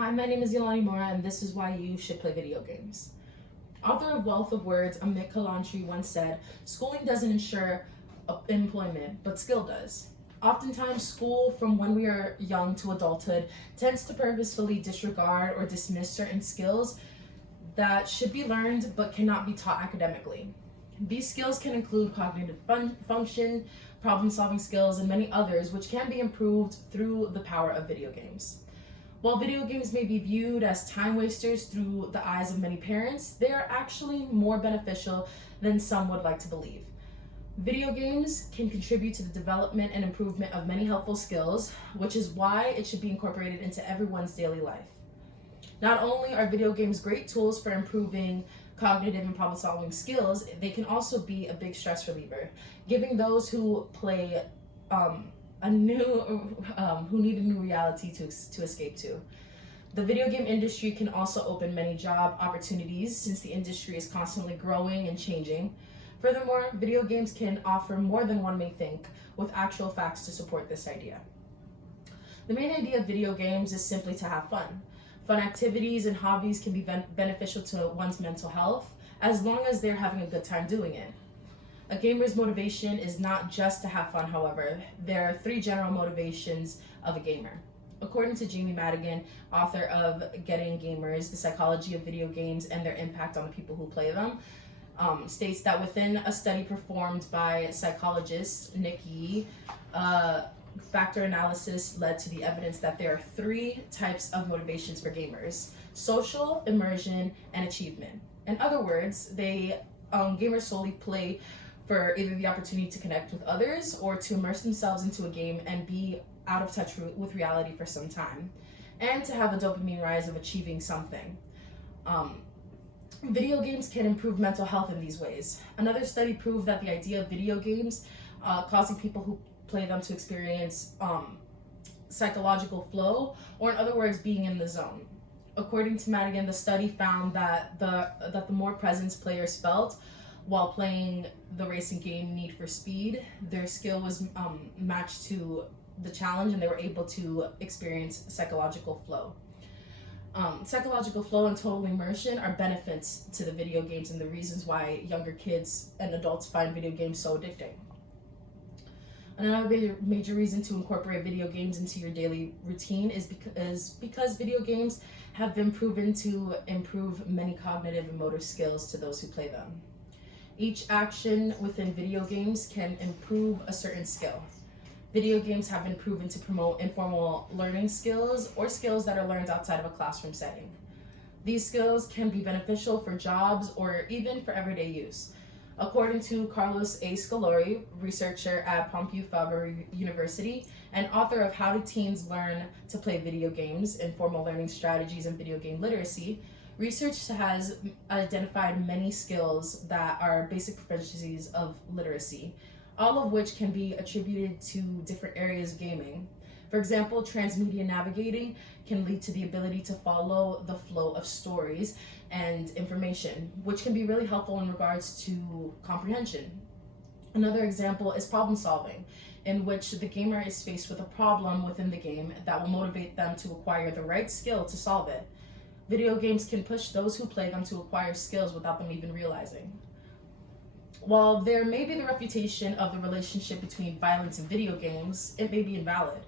Hi, my name is Yolani Mora, and this is why you should play video games. Author of Wealth of Words, Amit Kalantri, once said, "Schooling doesn't ensure employment, but skill does." Oftentimes, school, from when we are young to adulthood, tends to purposefully disregard or dismiss certain skills that should be learned but cannot be taught academically. These skills can include cognitive function, problem solving skills, and many others, which can be improved through the power of video games. While video games may be viewed as time wasters through the eyes of many parents, they are actually more beneficial than some would like to believe. Video games can contribute to the development and improvement of many helpful skills, which is why it should be incorporated into everyone's daily life. Not only are video games great tools for improving cognitive and problem solving skills, they can also be a big stress reliever, giving those who play who need a new reality to escape to. The video game industry can also open many job opportunities since the industry is constantly growing and changing. Furthermore, video games can offer more than one may think, with actual facts to support this idea. The main idea of video games is simply to have fun. Fun activities and hobbies can be beneficial to one's mental health as long as they're having a good time doing it. A gamer's motivation is not just to have fun, however. There are three general motivations of a gamer. According to Jamie Madigan, author of Getting Gamers, The Psychology of Video Games and Their Impact on the People Who Play Them, states that within a study performed by psychologist Nick Yee, factor analysis led to the evidence that there are three types of motivations for gamers: social, immersion, and achievement. In other words, gamers solely play for either the opportunity to connect with others or to immerse themselves into a game and be out of touch with reality for some time, and to have a dopamine rise of achieving something. Video games can improve mental health in these ways. Another study proved that the idea of video games causing people who play them to experience psychological flow, or in other words, being in the zone. According to Madigan, the study found that the more presence players felt while playing the racing game Need for Speed, their skill was matched to the challenge and they were able to experience psychological flow. Psychological flow and total immersion are benefits to the video games and the reasons why younger kids and adults find video games so addicting. Another major reason to incorporate video games into your daily routine is because video games have been proven to improve many cognitive and motor skills to those who play them. Each action within video games can improve a certain skill. Video games have been proven to promote informal learning skills or skills that are learned outside of a classroom setting. These skills can be beneficial for jobs or even for everyday use. According to Carlos A. Scalori, researcher at Pompeu Fabra University and author of How Do Teens Learn to Play Video Games, Informal Learning Strategies and Video Game Literacy, research has identified many skills that are basic proficiencies of literacy, all of which can be attributed to different areas of gaming. For example, transmedia navigating can lead to the ability to follow the flow of stories and information, which can be really helpful in regards to comprehension. Another example is problem solving, in which the gamer is faced with a problem within the game that will motivate them to acquire the right skill to solve it. Video games can push those who play them to acquire skills without them even realizing. While there may be the reputation of the relationship between violence and video games, it may be invalid.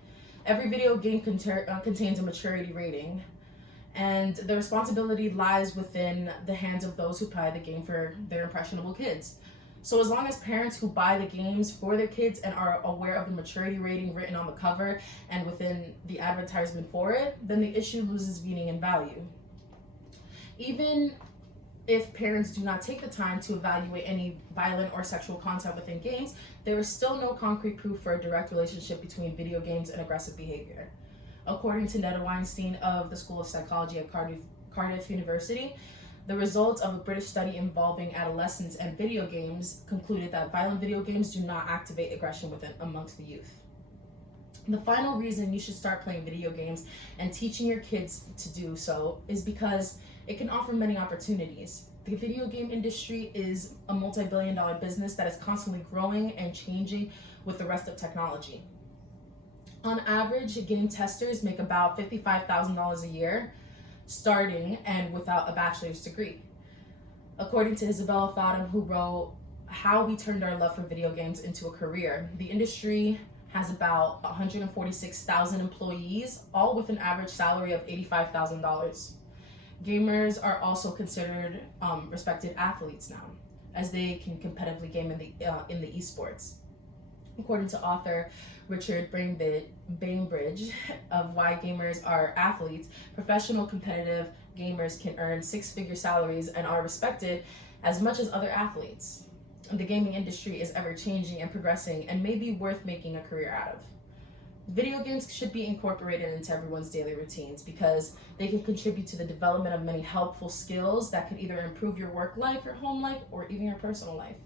Every video game contains a maturity rating, and the responsibility lies within the hands of those who buy the game for their impressionable kids. So as long as parents who buy the games for their kids and are aware of the maturity rating written on the cover and within the advertisement for it, then the issue loses meaning and value. Even if parents do not take the time to evaluate any violent or sexual content within games, there is still no concrete proof for a direct relationship between video games and aggressive behavior. According to Netta Weinstein of the School of Psychology at Cardiff University, the results of a British study involving adolescents and video games concluded that violent video games do not activate aggression amongst the youth. The final reason you should start playing video games and teaching your kids to do so is because it can offer many opportunities. The video game industry is a multi-billion-dollar business that is constantly growing and changing with the rest of technology. On average, game testers make about $55,000 a year starting and without a bachelor's degree. According to Isabella Thaddeum, who wrote How We Turned Our Love for Video Games into a Career, the industry has about 146,000 employees, all with an average salary of $85,000. Gamers are also considered respected athletes now, as they can competitively game in the esports. According to author Richard Bainbridge of Why Gamers Are Athletes, professional competitive gamers can earn six-figure salaries and are respected as much as other athletes. The gaming industry is ever changing and progressing and may be worth making a career out of. Video games should be incorporated into everyone's daily routines because they can contribute to the development of many helpful skills that could either improve your work life, your home life, or even your personal life.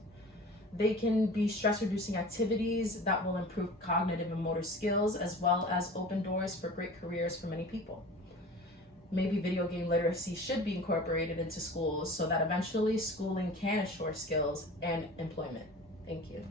They can be stress-reducing activities that will improve cognitive and motor skills, as well as open doors for great careers for many people. Maybe video game literacy should be incorporated into schools so that eventually schooling can assure skills and employment. Thank you.